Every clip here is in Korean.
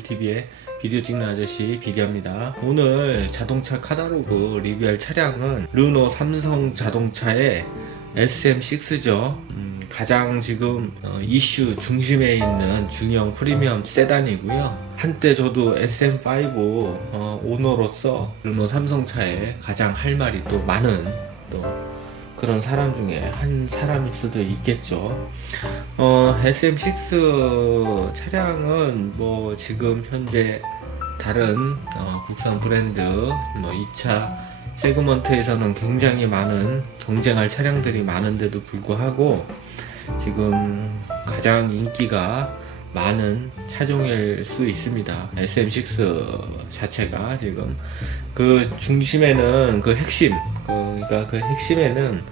빌TV의 비디오 찍는 아저씨 비디오입니다. 오늘 자동차 카다로그 리뷰할 차량은 르노 삼성 자동차의 SM6죠. 가장 지금 이슈 중심에 있는 중형 프리미엄 세단이고요. 한때 저도 SM5 오너로서 르노 삼성차에 가장 할 말이 또 많은 또 그런 사람 중에 한 사람일 수도 있겠죠. SM6 차량은 뭐 지금 현재 다른 국산 브랜드 2차 세그먼트에서는 굉장히 많은 경쟁할 차량들이 많은데도 불구하고 지금 가장 인기가 많은 차종일 수 있습니다. SM6 자체가 지금 그 중심에는 그 핵심, 그러니까 그 핵심에는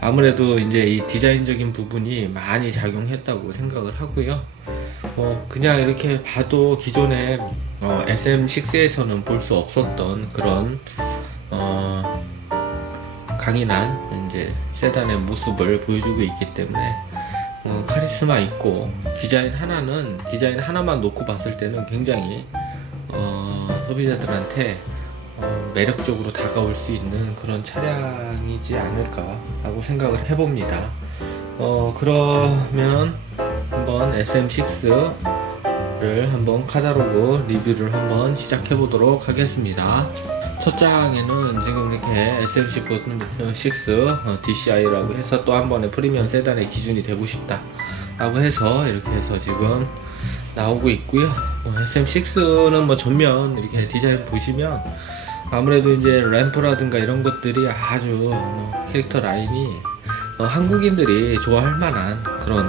아무래도 이제 이 디자인적인 부분이 많이 작용했다고 생각을 하고요. 그냥 이렇게 봐도 기존에 SM6에서는 볼 수 없었던 그런 강인한 이제 세단의 모습을 보여주고 있기 때문에 카리스마 있고 디자인 하나만 놓고 봤을 때는 굉장히 소비자들한테 매력적으로 다가올 수 있는 그런 차량이지 않을까 라고 생각을 해봅니다. 그러면 한번 SM6를 한번 카다로그 리뷰를 한번 시작해 보도록 하겠습니다. 첫 장에는 지금 이렇게 SM6 DCI라고 해서 또 한 번의 프리미엄 세단의 기준이 되고 싶다 라고 해서 이렇게 해서 지금 나오고 있고요. SM6는 뭐 전면 이렇게 디자인 보시면 아무래도 이제 램프라든가 이런 것들이 아주 캐릭터 라인이 한국인들이 좋아할 만한 그런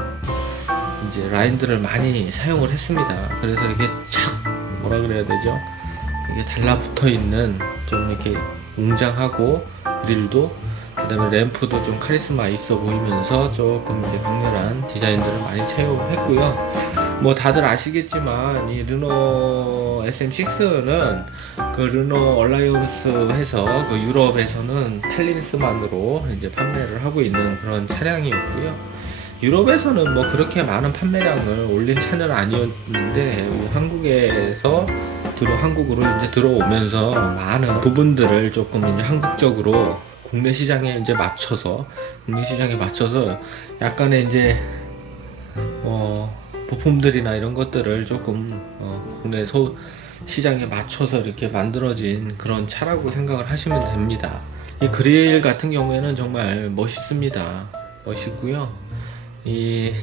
이제 라인들을 많이 사용을 했습니다. 그래서 이렇게 착 뭐라 그래야 되죠? 이게 달라붙어 있는 좀 이렇게 웅장하고 그릴도 그다음에 램프도 좀 카리스마 있어 보이면서 조금 이제 강렬한 디자인들을 많이 채용했고요. 뭐 다들 아시겠지만 이 르노 SM6는 그 르노 얼라이언스 해서 그 유럽에서는 탈린스만으로 이제 판매를 하고 있는 그런 차량이었고요. 유럽에서는 뭐 그렇게 많은 판매량을 올린 차는 아니었는데 한국으로 이제 들어오면서 많은 부분들을 조금 이제 한국적으로 국내 시장에 맞춰서 약간의 이제 부품들이나 이런 것들을 조금 국내 시장에 맞춰서 이렇게 만들어진 그런 차라고 생각을 하시면 됩니다. 이 그릴 같은 경우에는 정말 멋있습니다. 멋있고요.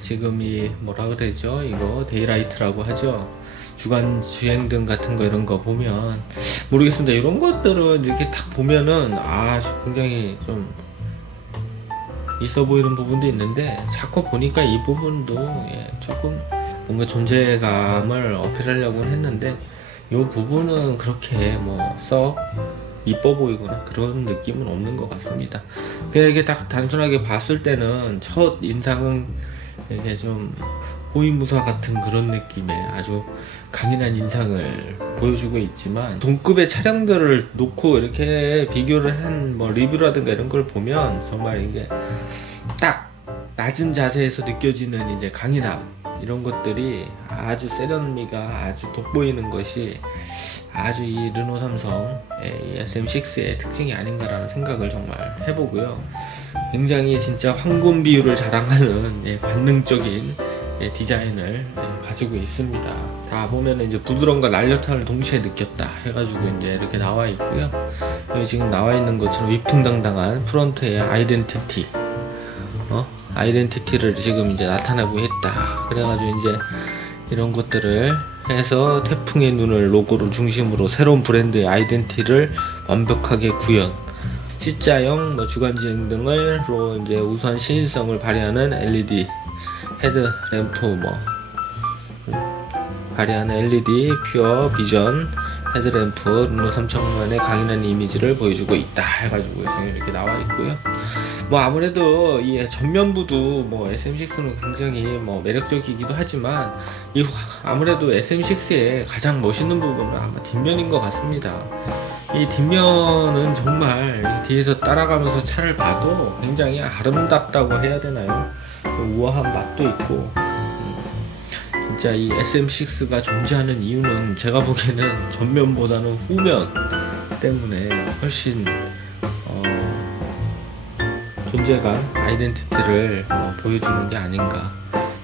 지금 뭐라 그러죠? 이거 데이라이트라고 하죠. 주간 주행등 같은 거 이런 거 보면 모르겠습니다. 이런 것들은 이렇게 딱 보면은 굉장히 좀 있어 보이는 부분도 있는데 자꾸 보니까 이 부분도 조금 뭔가 존재감을 어필하려고 했는데 이 부분은 그렇게 썩 이뻐 보이거나 그런 느낌은 없는 것 같습니다. 그냥 이게 딱 단순하게 봤을 때는 첫 인상은 이게 좀 호위무사 같은 그런 느낌의 아주 강인한 인상을 보여주고 있지만 동급의 차량들을 놓고 이렇게 비교를 한 리뷰라든가 이런 걸 보면 정말 이게 딱 낮은 자세에서 느껴지는 이제 강인함 이런 것들이 아주 세련미가 아주 돋보이는 것이 아주 이 르노 삼성 SM6의 특징이 아닌가라는 생각을 정말 해보고요. 굉장히 진짜 황금 비율을 자랑하는 관능적인 디자인을 가지고 있습니다. 다 보면은 이제 부드러움과 날렵함을 동시에 느꼈다 해가지고 이제 이렇게 나와 있고요. 여기 지금 나와 있는 것처럼 위풍당당한 프론트의 아이덴티티를 지금 이제 나타내고 했다. 그래가지고 이제 이런 것들을 해서 태풍의 눈을 로고로 중심으로 새로운 브랜드의 아이덴티티를 완벽하게 구현. C자형 주간주행 등으로 이제 우수한 시인성을 발휘하는 LED 헤드램프 발휘하는 LED 퓨어 비전 헤드램프 르노 3000만의 강인한 이미지를 보여주고 있다 해가지고 이렇게 나와 있고요. 아무래도 이 전면부도 SM6는 굉장히 매력적이기도 하지만 아무래도 SM6의 가장 멋있는 부분은 아마 뒷면인 것 같습니다. 이 뒷면은 정말 뒤에서 따라가면서 차를 봐도 굉장히 아름답다고 해야 되나요? 우아한 맛도 있고 진짜 이 SM6가 존재하는 이유는 제가 보기에는 전면보다는 후면 때문에 훨씬 존재감, 아이덴티티를 보여주는 게 아닌가.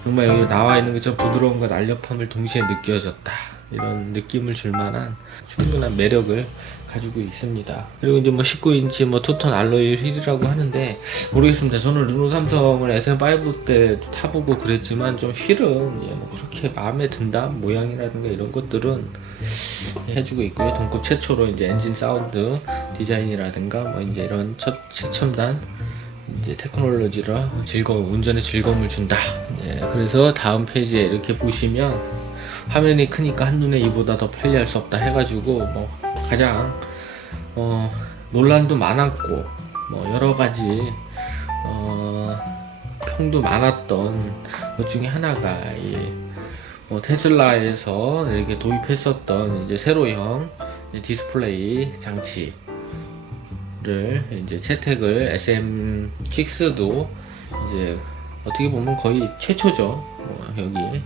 정말 여기 나와 있는 것처럼 부드러움과 날렵함을 동시에 느껴졌다, 이런 느낌을 줄 만한 충분한 매력을 가지고 있습니다. 그리고 이제 뭐 19인치 투톤 알로이 휠이라고 하는데 모르겠습니다. 저는 르노 삼성을 SM5 때 타보고 그랬지만 좀 휠은 뭐 그렇게 마음에 든다, 모양이라든가 이런 것들은 해주고 있고요. 동급 최초로 이제 엔진 사운드 디자인이라든가 뭐 이제 이런 최첨단 이제 테크놀로지라 운전에 즐거움을 준다. 그래서 다음 페이지에 이렇게 보시면 화면이 크니까 한눈에 이보다 더 편리할 수 없다 해가지고 가장 논란도 많았고 여러가지 평도 많았던 것 중에 하나가 테슬라에서 이렇게 도입했었던 이제 세로형 디스플레이 장치를 이제 채택을 SM6도 이제 어떻게 보면 거의 최초죠. 여기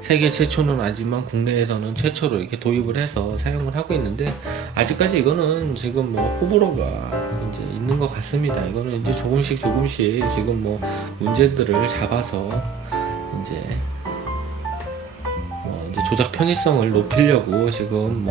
세계 최초는 아니지만 국내에서는 최초로 이렇게 도입을 해서 사용을 하고 있는데, 아직까지 이거는 지금 호불호가 이제 있는 것 같습니다. 이거는 이제 조금씩 지금 문제들을 잡아서 이제 이제 조작 편의성을 높이려고 지금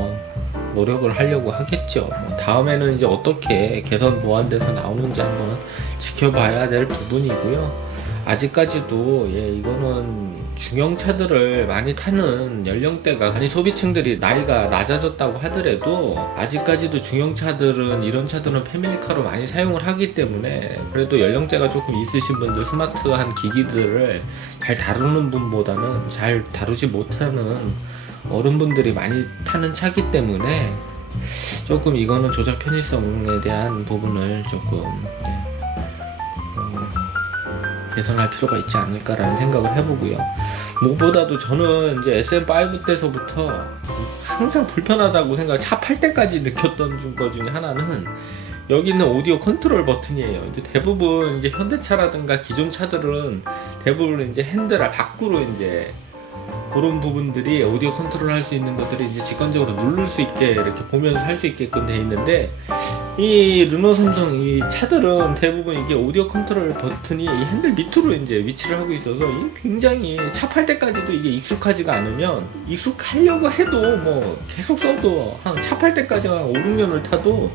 노력을 하려고 하겠죠. 다음에는 이제 어떻게 개선 보완돼서 나오는지 한번 지켜봐야 될 부분이고요. 아직까지도 이거는 중형차들을 많이 타는 연령대가, 아니 소비층들이 나이가 낮아졌다고 하더라도 아직까지도 중형차들은, 이런 차들은 패밀리카로 많이 사용을 하기 때문에 그래도 연령대가 조금 있으신 분들, 스마트한 기기들을 잘 다루는 분보다는 잘 다루지 못하는 어른분들이 많이 타는 차기 때문에 조금 이거는 조작 편의성에 대한 부분을 조금 개선할 필요가 있지 않을까라는 생각을 해보고요. 무엇보다도 저는 이제 SM5 때서부터 항상 불편하다고 차 팔 때까지 느꼈던 것 중에 하나는 여기 있는 오디오 컨트롤 버튼이에요. 이제 대부분 이제 현대차라든가 기존 차들은 대부분 이제 핸들 밖으로 이제 그런 부분들이 오디오 컨트롤 할 수 있는 것들이 이제 직관적으로 누를 수 있게 이렇게 보면서 할 수 있게끔 되어 있는데, 이 르노 삼성 이 차들은 대부분 이게 오디오 컨트롤 버튼이 이 핸들 밑으로 이제 위치를 하고 있어서 이게 굉장히 차 팔 때까지도 이게 익숙하지가 않으면, 익숙하려고 해도 계속 써도 한 차 팔 때까지 한 5, 6년을 타도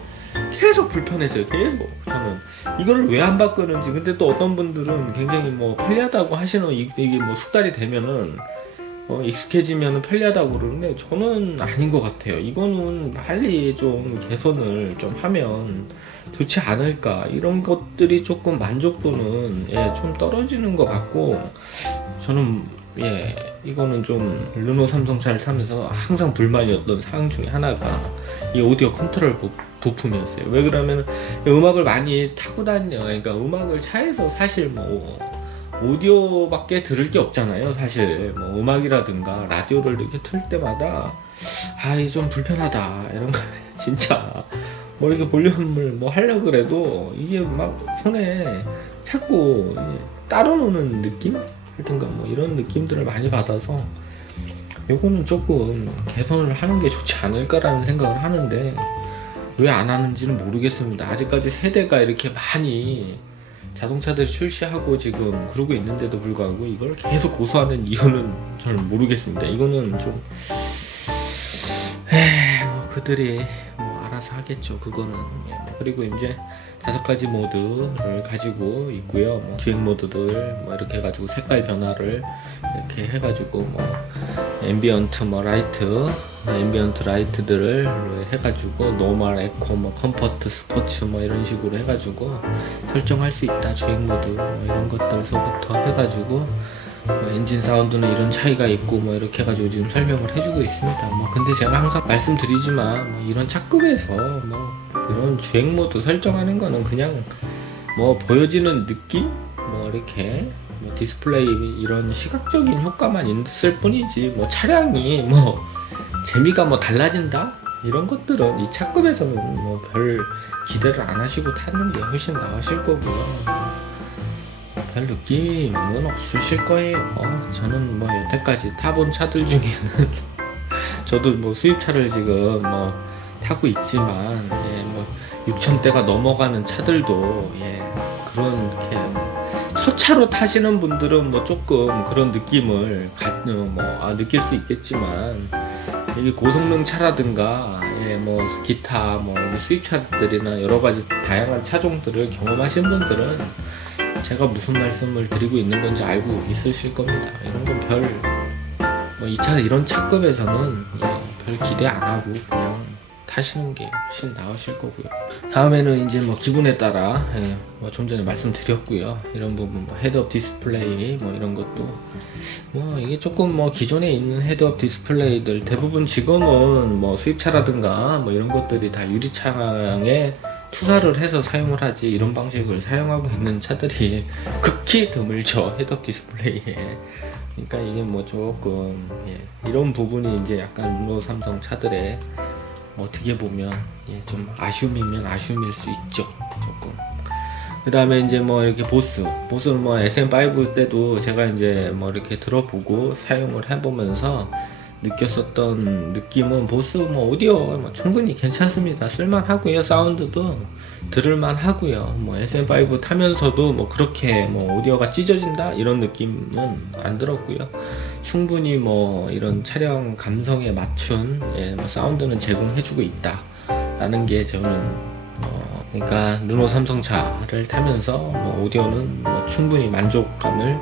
계속 불편했어요. 계속. 저는 이거를 왜 안 바꾸는지. 근데 또 어떤 분들은 굉장히 편리하다고 하시는, 이게 숙달이 되면은 익숙해지면 편리하다고 그러는데 저는 아닌 것 같아요. 이거는 빨리 좀 개선을 좀 하면 좋지 않을까. 이런 것들이 조금 만족도는 좀 떨어지는 것 같고, 저는 이거는 좀 르노 삼성차를 타면서 항상 불만이었던 사항 중에 하나가 이 오디오 컨트롤 부품이었어요. 왜 그러면 음악을 많이 타고 그러니까 음악을 차에서 사실 오디오밖에 들을 게 없잖아요. 사실 음악이라든가 라디오를 이렇게 틀 때마다 이게 좀 불편하다, 이런 거 진짜 이렇게 볼륨을 하려고 그래도 이게 손에 자꾸 따로 노는 느낌? 하여튼가 이런 느낌들을 많이 받아서 요거는 조금 개선을 하는 게 좋지 않을까라는 생각을 하는데, 왜 안 하는지는 모르겠습니다. 아직까지 세대가 이렇게 많이 자동차들 출시하고 지금 그러고 있는데도 불구하고 이걸 계속 고수하는 이유는 저는 모르겠습니다. 이거는 좀 그들이 알아서 하겠죠. 그거는. 그리고 이제 5가지 모드를 가지고 있고요. 주행 모드들 이렇게 해가지고 색깔 변화를 이렇게 해가지고 앰비언트 라이트, 앰비언트 라이트들을 해가지고 노멀, 에코, 컴포트, 스포츠 이런 식으로 해가지고 설정할 수 있다. 주행 모드 이런 것들서부터 해가지고 엔진 사운드는 이런 차이가 있고 이렇게 해가지고 지금 설명을 해주고 있습니다. 근데 제가 항상 말씀드리지만 이런 차급에서 이런 주행 모드 설정하는 거는 그냥 보여지는 느낌? 이렇게 디스플레이 이런 시각적인 효과만 있을 뿐이지 차량이 재미가 달라진다? 이런 것들은 이 차급에서는 별 기대를 안 하시고 타는 게 훨씬 나으실 거고요. 별 느낌은 없으실 거예요. 저는 뭐 여태까지 타본 차들 중에는 저도 뭐 수입차를 지금 뭐 타고 있지만 뭐 6,000대가 넘어가는 차들도 그렇게 첫 차로 타시는 분들은 뭐 조금 그런 느낌을 느낄 수 있겠지만, 이게 고성능 차라든가 뭐 기타 뭐 수입차들이나 여러 가지 다양한 차종들을 경험하신 분들은 제가 무슨 말씀을 드리고 있는 건지 알고 있으실 겁니다. 이런 건 이런 차급에서는 별 기대 안 하고 그냥 타시는 게 훨씬 나으실 거고요. 다음에는 이제 뭐 기분에 따라 뭐 좀 전에 말씀드렸고요. 이런 부분 헤드업 디스플레이 뭐 이런 것도 이게 조금 기존에 있는 헤드업 디스플레이들 대부분 지금은 뭐 수입차라든가 뭐 이런 것들이 다 유리창에 투사를 해서 사용을 하지, 이런 방식을 사용하고 있는 차들이 극히 드물죠, 헤드업 디스플레이에. 그러니까 이게 뭐 조금 이런 부분이 이제 약간 르노 삼성 차들의 어떻게 보면 좀 아쉬움이면 아쉬움일 수 있죠, 조금. 그 다음에 이제 뭐 이렇게 보스는 뭐 SM5 때도 제가 이제 뭐 이렇게 들어보고 사용을 해보면서 느꼈었던 느낌은, 보스 뭐 오디오 뭐 충분히 괜찮습니다. 쓸만하고요. 사운드도 들을만 하고요. 뭐 SM5 타면서도 뭐 그렇게 뭐 오디오가 찢어진다 이런 느낌은 안 들었고요. 충분히 뭐 이런 차량 감성에 맞춘 뭐 사운드는 제공해주고 있다 라는 게 저는 그러니까 르노 삼성차를 타면서 뭐 오디오는 뭐 충분히 만족감을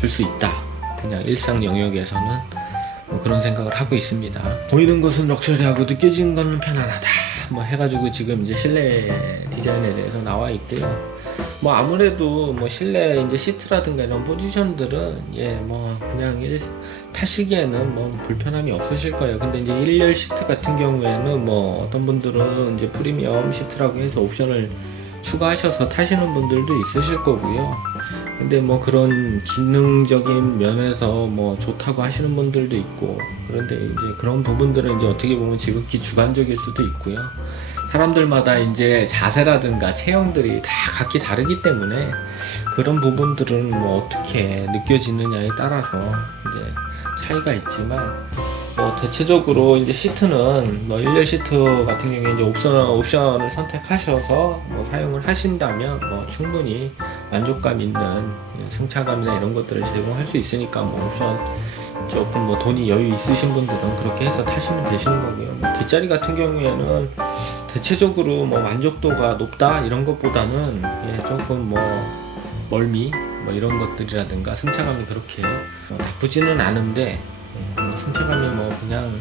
줄 수 있다, 그냥 일상 영역에서는 뭐 그런 생각을 하고 있습니다. 보이는 것은 럭셔리하고 느껴지는 것은 편안하다 뭐 해가지고 지금 이제 실내 디자인에 대해서 나와 있고요. 뭐 아무래도 뭐 실내 이제 시트라든가 이런 포지션들은 뭐 그냥 타시기에는 뭐 불편함이 없으실 거예요. 근데 이제 1열 시트 같은 경우에는 뭐 어떤 분들은 이제 프리미엄 시트라고 해서 옵션을 추가하셔서 타시는 분들도 있으실 거고요. 근데 뭐 그런 기능적인 면에서 뭐 좋다고 하시는 분들도 있고, 그런데 이제 그런 부분들은 이제 어떻게 보면 지극히 주관적일 수도 있고요. 사람들마다 이제 자세라든가 체형들이 다 각기 다르기 때문에 그런 부분들은 뭐 어떻게 느껴지느냐에 따라서 이제 차이가 있지만, 뭐 대체적으로 이제 시트는 뭐 1열 시트 같은 경우에 이제 옵션을 선택하셔서 뭐 사용을 하신다면 뭐 충분히 만족감 있는 승차감이나 이런 것들을 제공할 수 있으니까, 뭐 옵션 조금 뭐 돈이 여유 있으신 분들은 그렇게 해서 타시면 되시는 거고요. 뭐 뒷자리 같은 경우에는 대체적으로 뭐 만족도가 높다 이런 것보다는 조금 뭐 멀미 뭐 이런 것들이라든가 승차감이 그렇게 나쁘지는 않은데, 뭐 승차감이 뭐 그냥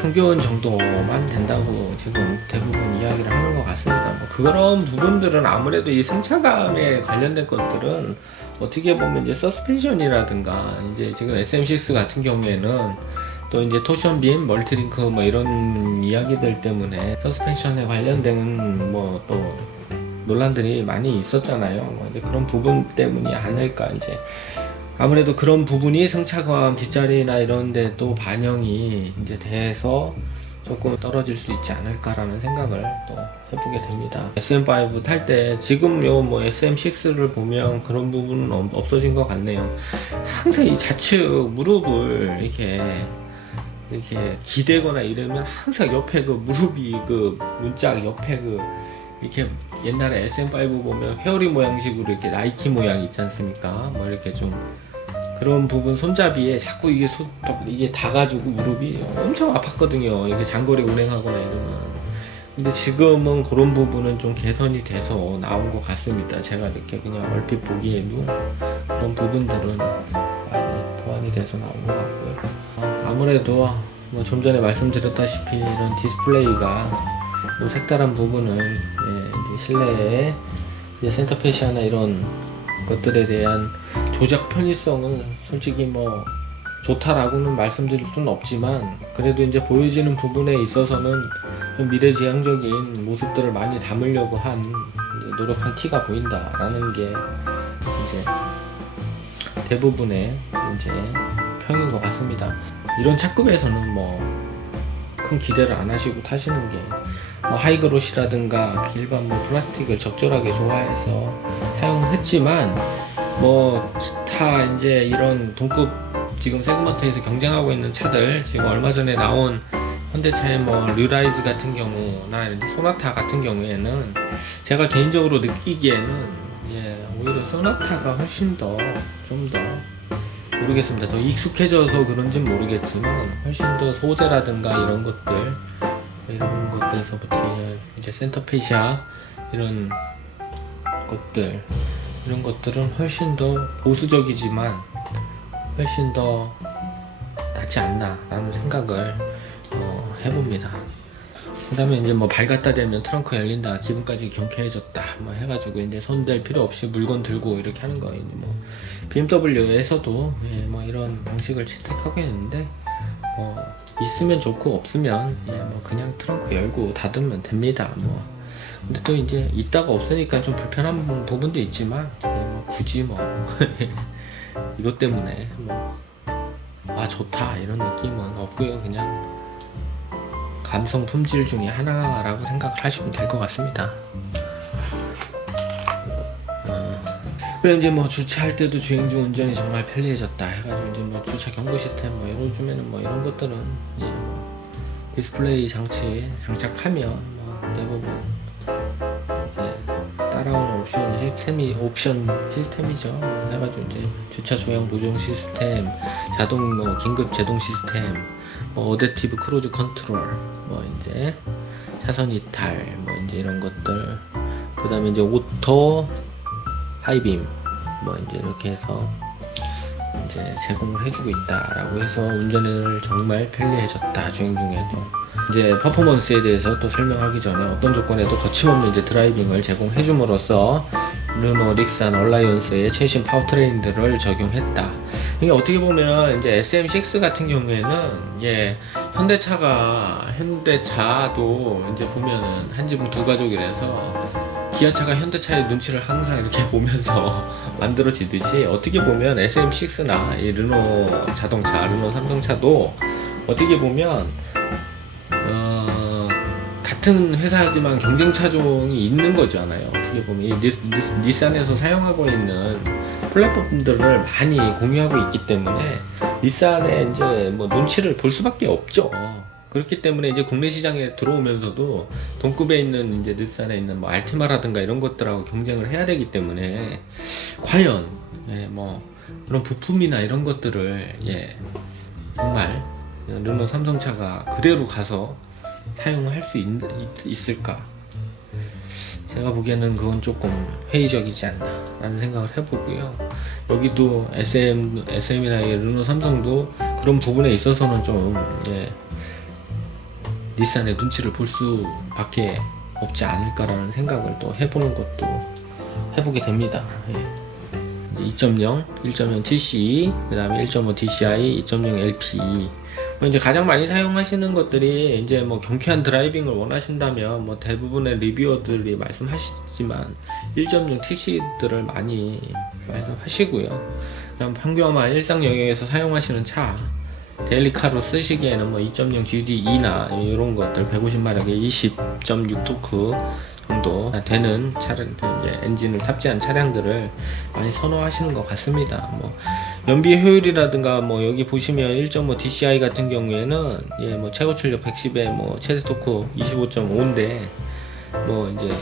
평균 정도만 된다고 지금 대부분 이야기를 하는 것 같습니다. 뭐 그런 부분들은 아무래도 이 승차감에 관련된 것들은 어떻게 보면 이제 서스펜션이라든가 이제 지금 SM6 같은 경우에는 또 이제 토션빔, 멀티링크 뭐 이런 이야기들 때문에 서스펜션에 관련된 뭐 또 논란들이 많이 있었잖아요. 뭐 이제 그런 부분 때문이 아닐까. 이제 아무래도 그런 부분이 승차감 뒷자리나 이런 데 또 반영이 이제 돼서 조금 떨어질 수 있지 않을까라는 생각을 또 해보게 됩니다. SM5 탈 때 지금 뭐 SM6를 보면 그런 부분은 없어진 것 같네요. 항상 이 좌측 무릎을 이렇게 기대거나 이러면 항상 옆에 그 무릎이 그 문짝 옆에 그 이렇게 옛날에 SM5 보면 회오리 모양식으로 이렇게 나이키 모양 있지 않습니까? 뭐 이렇게 좀 그런 부분 손잡이에 자꾸 이게 닿아가지고 무릎이 엄청 아팠거든요. 이게 장거리 운행하거나 이러면. 근데 지금은 그런 부분은 좀 개선이 돼서 나온 것 같습니다. 제가 이렇게 그냥 얼핏 보기에도 그런 부분들은 많이 보완이 돼서 나온 것 같고요. 아무래도 뭐 좀 전에 말씀드렸다시피 이런 디스플레이가 뭐 색다른 부분을 이제 실내에 이제 센터페시아나 이런 것들에 대한 조작 편의성은 솔직히 뭐 좋다라고는 말씀드릴 수는 없지만, 그래도 이제 보여지는 부분에 있어서는 좀 미래지향적인 모습들을 많이 담으려고 한 노력한 티가 보인다라는 게 이제 대부분의 이제 평인 것 같습니다. 이런 차급에서는 뭐 큰 기대를 안 하시고 타시는 게 뭐 하이그로시라든가 일반 뭐 플라스틱을 적절하게 좋아해서 사용을 했지만, 뭐 기타 이제 이런 동급 지금 세그먼트에서 경쟁하고 있는 차들, 지금 얼마 전에 나온 현대차의 뭐 류라이즈 같은 경우나 이제 소나타 같은 경우에는 제가 개인적으로 느끼기에는 오히려 소나타가 훨씬 더 좀 더 모르겠습니다. 더 익숙해져서 그런진 모르겠지만 훨씬 더 소재라든가 이런 것들에서부터 이제 센터페시아 이런 것들은 훨씬 더 보수적이지만 훨씬 더 낫지 않나 라는 생각을 해봅니다. 그 다음에 이제 뭐 발 갖다 대면 트렁크 열린다, 기분까지 경쾌해졌다 뭐 해가지고 이제 손댈 필요 없이 물건 들고 이렇게 하는 거, 이제 뭐 BMW에서도 뭐 이런 방식을 채택하고 있는데 있으면 좋고 없으면 뭐 그냥 트렁크 열고 닫으면 됩니다. 뭐 근데 또 이제 있다가 없으니까 좀 불편한 부분도 있지만 뭐 굳이 뭐 이것 때문에 뭐 좋다 이런 느낌은 없고요. 그냥 감성 품질 중에 하나라고 생각을 하시면 될 것 같습니다. 그래 이제 뭐 주차할 때도 주행 중 운전이 정말 편리해졌다 해가지고 이제 뭐 주차 경고 시스템 뭐 요즘에는 뭐 이런 것들은 뭐 디스플레이 장치 장착하면 뭐 대부분 이제 따라오는 옵션 시스템이죠. 해가지고 이제 주차 조향 보정 시스템, 자동 뭐 긴급 제동 시스템, 뭐 어댑티브 크루즈 컨트롤, 뭐 이제 차선 이탈, 뭐 이제 이런 것들, 그 다음에 이제 오토 하이빔, 뭐 이제 이렇게 해서 이제 제공을 해주고 있다라고 해서 운전을 정말 편리해졌다 주행 중에도. 이제 퍼포먼스에 대해서 또 설명하기 전에 어떤 조건에도 거침없는 이제 드라이빙을 제공해줌으로써 르노, 닉산, 얼라이언스의 최신 파워트레인들을 적용했다. 이게 어떻게 보면 이제 SM6 같은 경우에는 현대차도 이제 보면은 한 지붕 두 가족이라서 기아차가 현대차의 눈치를 항상 이렇게 보면서 만들어지듯이, 어떻게 보면 SM6나 이 르노 자동차, 르노 삼성차도 어떻게 보면 같은 회사지만 경쟁 차종이 있는 거잖아요. 어떻게 보면 이 닛산에서 사용하고 있는 플랫폼들을 많이 공유하고 있기 때문에 닛산의 이제 뭐 눈치를 볼 수밖에 없죠. 그렇기 때문에 이제 국내 시장에 들어오면서도 동급에 있는 이제 닛산에 있는 뭐 알티마라든가 이런 것들하고 경쟁을 해야 되기 때문에 과연 뭐 그런 부품이나 이런 것들을 정말 르노 삼성차가 그대로 가서 사용할 수 있을까? 제가 보기에는 그건 조금 회의적이지 않나 라는 생각을 해보고요. 여기도 SM이나 르노 삼성도 그런 부분에 있어서는 좀 닛산의 눈치를 볼 수밖에 없지 않을까라는 생각을 또 해보게 됩니다. 2.0, 1.0 TCE, 그 다음에 1.5 DCI, 2.0 LPE. 이제 가장 많이 사용하시는 것들이 이제 뭐 경쾌한 드라이빙을 원하신다면 뭐 대부분의 리뷰어들이 말씀하시지만 1.0 TC들을 많이 말씀하시고요. 그냥 평범한 일상 영역에서 사용하시는 차, 데일리카로 쓰시기에는 뭐 2.0 GD2나 이런 것들 150마력의 20.6 토크 정도 되는 차량, 이제 엔진을 탑재한 차량들을 많이 선호하시는 것 같습니다. 뭐 연비 효율이라든가 뭐 여기 보시면 1.5 DCI 같은 경우에는 뭐 최고 출력 110에 뭐 최대 토크 25.5인데 뭐 이제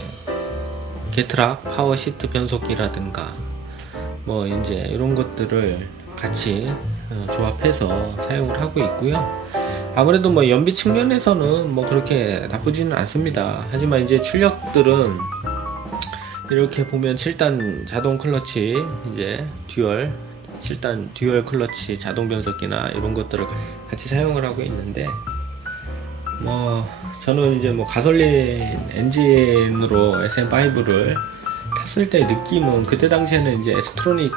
게트락, 파워 시트 변속기라든가 뭐 이제 이런 것들을 같이 조합해서 사용을 하고 있고요. 아무래도 뭐 연비 측면에서는 뭐 그렇게 나쁘지는 않습니다. 하지만 이제 출력들은 이렇게 보면 7단 자동 클러치, 이제 7단 듀얼 클러치 자동 변속기나 이런 것들을 같이 사용을 하고 있는데, 뭐 저는 이제 뭐 가솔린 엔진으로 SM5를 탔을 때 느낌은 그때 당시에는 이제 에스트로닉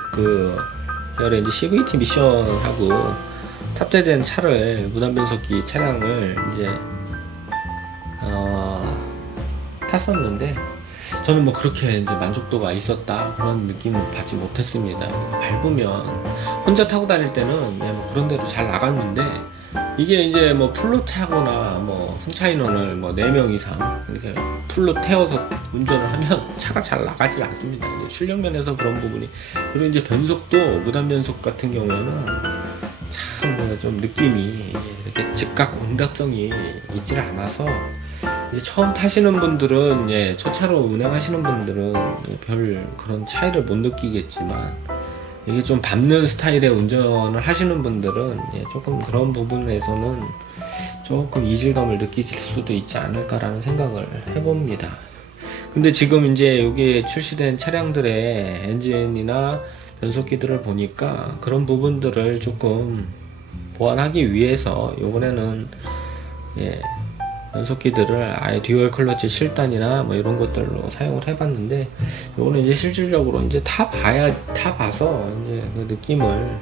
계열의 이제 CVT 미션하고 탑재된 차를, 무단 변속기 차량을 이제 탔었는데 저는 뭐 그렇게 이제 만족도가 있었다 그런 느낌을 받지 못했습니다. 밟으면 혼자 타고 다닐 때는 뭐 그런 대로 잘 나갔는데 이게 이제 뭐 풀로 타거나 뭐 승차 인원을 뭐 4명 이상 이렇게 풀로 태워서 운전을 하면 차가 잘 나가지 않습니다. 이제 출력 면에서 그런 부분이. 그리고 이제 변속도 무단 변속 같은 경우에는 참 뭔가 좀 느낌이 이렇게 즉각 응답성이 있질 않아서 이제 처음 타시는 분들은, 예, 초차로 운행하시는 분들은 별 그런 차이를 못 느끼겠지만, 이게 좀 밟는 스타일의 운전을 하시는 분들은, 예, 조금 그런 부분에서는 조금 이질감을 느끼실 수도 있지 않을까라는 생각을 해봅니다. 근데 지금 이제 여기에 출시된 차량들의 엔진이나 변속기들을 보니까 그런 부분들을 조금 보완하기 위해서 요번에는, 예, 변속기들을 아예 듀얼 클러치 7단이나 뭐 이런 것들로 사용을 해봤는데, 요거는 이제 실질적으로 이제 타봐서 이제 그 느낌을,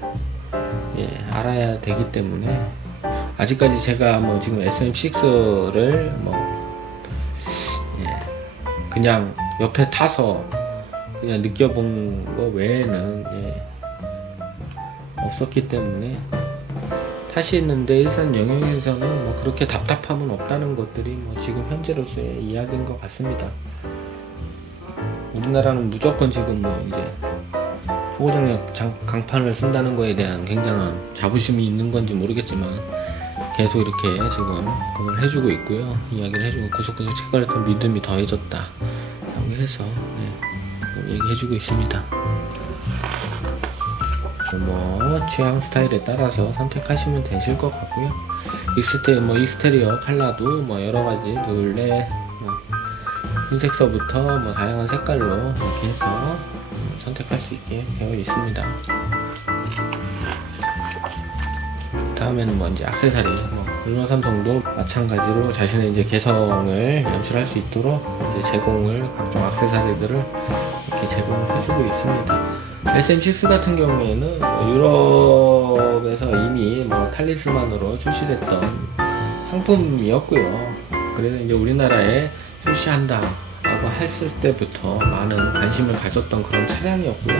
예, 알아야 되기 때문에, 아직까지 제가 뭐 지금 SM6를 뭐, 예, 그냥 옆에 타서 그냥 느껴본 거 외에는, 예, 없었기 때문에, 타시는데 일산 영역에서는 뭐 그렇게 답답함은 없다는 것들이 뭐 지금 현재로서의 이야기인 것 같습니다. 우리나라는 무조건 지금 뭐 이제 초고장력 강판을 쓴다는 거에 대한 굉장한 자부심이 있는 건지 모르겠지만 계속 이렇게 지금 그걸 해주고 있고요. 이야기를 해주고 구석구석 체결해서 믿음이 더해졌다 라고 해서, 네, 얘기해주고 있습니다. 뭐 취향 스타일에 따라서 선택하시면 되실 것 같고요. 익스테리어 컬러도 뭐 여러가지 둘레, 뭐 흰색서부터 뭐 다양한 색깔로 이렇게 해서 선택할 수 있게 되어 있습니다. 다음에는 뭐 이제 액세서리, 뭐 르노 삼성도 마찬가지로 자신의 이제 개성을 연출할 수 있도록 이제 제공을, 각종 액세서리들을 이렇게 제공을 해주고 있습니다. SM6 같은 경우에는 유럽에서 이미 뭐 탈리스만으로 출시됐던 상품이었고요. 그래서 이제 우리나라에 출시한다 라고 했을 때부터 많은 관심을 가졌던 그런 차량이었고요.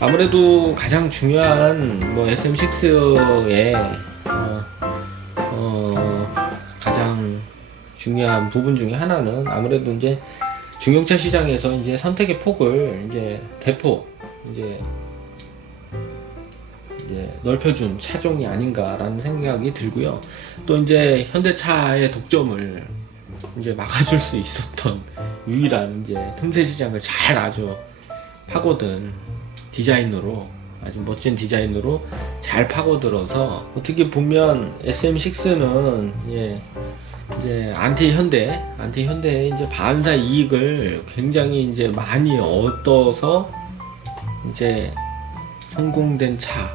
아무래도 가장 중요한 뭐 SM6의 가장 중요한 부분 중에 하나는 아무래도 이제 중형차 시장에서 이제 선택의 폭을 이제 대폭 이제 넓혀준 차종이 아닌가라는 생각이 들고요. 또 이제 현대차의 독점을 이제 막아줄 수 있었던 유일한 이제 틈새 시장을 잘 아주 파고든 디자인으로, 아주 멋진 디자인으로 잘 파고들어서, 어떻게 보면 SM6는 이제 안티 현대의 이제 반사 이익을 굉장히 이제 많이 얻어서 이제 성공된 차.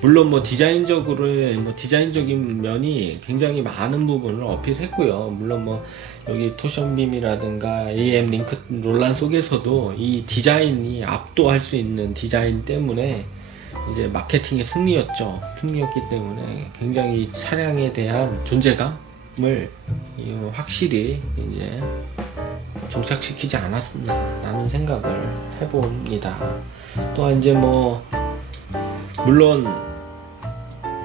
물론 뭐 디자인적인 면이 굉장히 많은 부분을 어필했고요. 물론 뭐 여기 토션빔이라든가 AM 링크 롤란 속에서도 이 디자인이 압도할 수 있는 디자인 때문에 이제 마케팅의 승리였기 때문에 굉장히 이 차량에 대한 존재감을 확실히 이제 정착시키지 않았나라는 생각을 해봅니다. 또한 이제 뭐 물론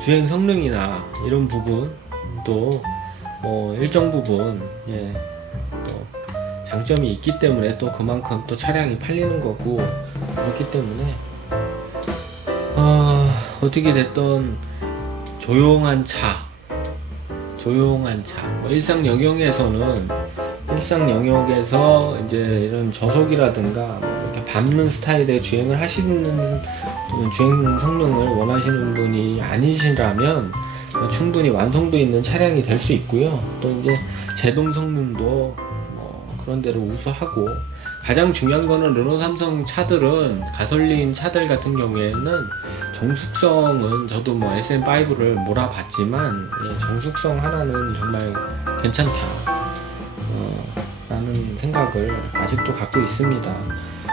주행 성능이나 이런 부분도 뭐 일정 부분, 예, 또 장점이 있기 때문에 또 그만큼 또 차량이 팔리는 거고, 그렇기 때문에 어떻게 됐던 조용한 차, 뭐 일상 영역에서 이제 이런 저속이라든가 이렇게 밟는 스타일의 주행을 하시는, 주행 성능을 원하시는 분이 아니시라면 충분히 완성도 있는 차량이 될 수 있고요. 또 이제 제동 성능도 뭐 그런 대로 우수하고, 가장 중요한 거는 르노 삼성 차들은, 가솔린 차들 같은 경우에는 정숙성은, 저도 뭐 SM5를 몰아봤지만, 예, 정숙성 하나는 정말 괜찮다 라는 생각을 아직도 갖고 있습니다.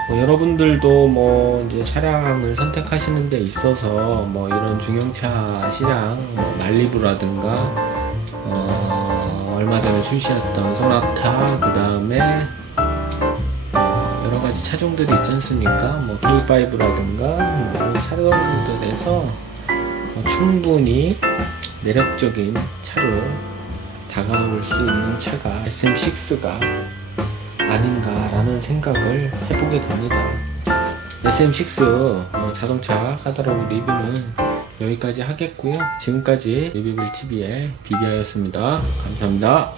뭐 여러분들도 뭐 이제 차량을 선택하시는 데 있어서 뭐 이런 중형차 시장, 뭐 말리부라든가 얼마 전에 출시했던 소나타, 그 다음에 여러 가지 차종들이 있지 않습니까? 뭐 K5라든가 뭐 이런 차량들에서 충분히 매력적인 차로 다가올 수 있는 차가 SM6가 아닌가라는 생각을 해보게 됩니다. SM6 자동차 카탈로그 리뷰는 여기까지 하겠고요. 지금까지 리뷰빌TV의 비디아였습니다. 감사합니다.